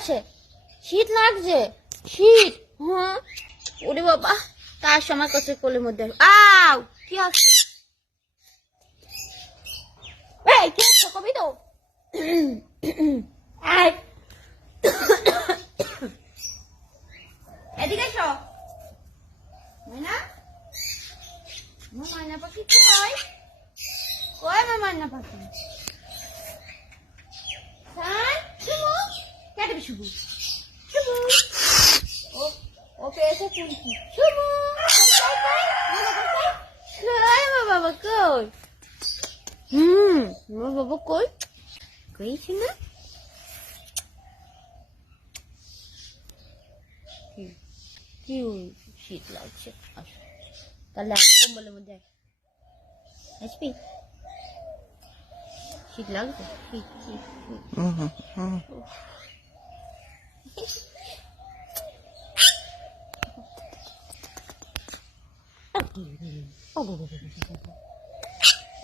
হয়েছে? শীত লাগছে? শীত? হ্যাঁ। ওরে বাবা, তার সময় কাছে কোলের মধ্যে আও কি আছে? এই কি হচ্ছে কবি তো? আয় এদিকে এসো। ময়না, ময়না পাখি কই? কই আমার ময়না পাখি? শুভু, কে দেবে শুভু? শুভু, ও পেয়েছে চুলকি। শুভু, কই আমার বাবা কই? আমার বাবা কই? কইছি না? কি শীত লাগছে? আসো তাহলে কম্বলের মধ্যে আসবি? শীত লাগছে? শীত শীত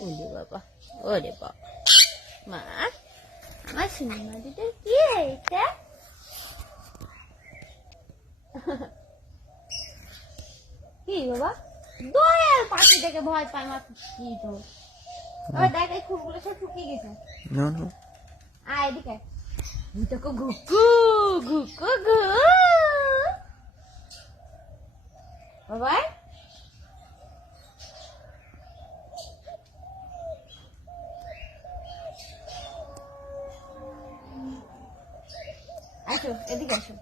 ওরে বাবা, ওরে বাবা। মা, আমার সিনেমা দিতে কি হয়েছে? কি বাবা, দয়াল পাখি দেখে ভয় পায় মা? কি তো দেখ এই ফুলগুলো সব শুকিয়ে গেছে। আয় এদিকে, ঘুকু ঘুকু ঘুকু ঘু বাবা। আসো এদিকে আসো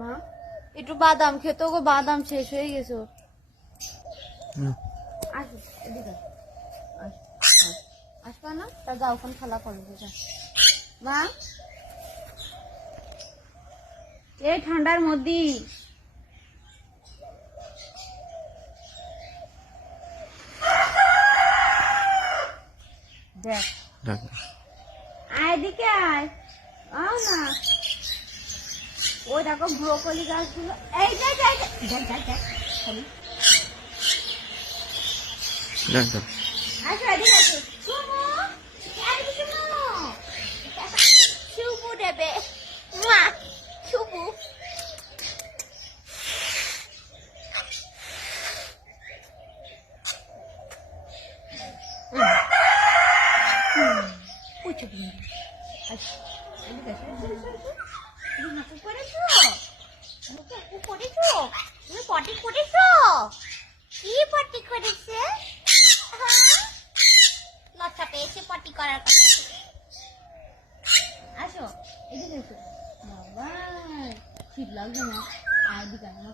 মা, একটু বাদাম খেতো গো, বাদাম শেষ হয়ে গেছে। আসো এদিকে, আসবা না? তা যাও ওখানে খেলা করবো মা। এই ঠান্ডার মধ্যে দেখ, আয় এদিকে আয়, আও না। ওই দেখো ব্রোকলি গাছগুলো, এই দেখ দেখ দেখ দেখ দেখ খালি। আসো এদিকে আসো। শুভু, শুভু দেবে মা, শুভু। পটি করেছ? কি পটি করেছে? লজ্জা পেয়েছে পটি করার কথা। আসো এদিকে এসো বাবা, শীত লাগছে না? আর দিকে আমার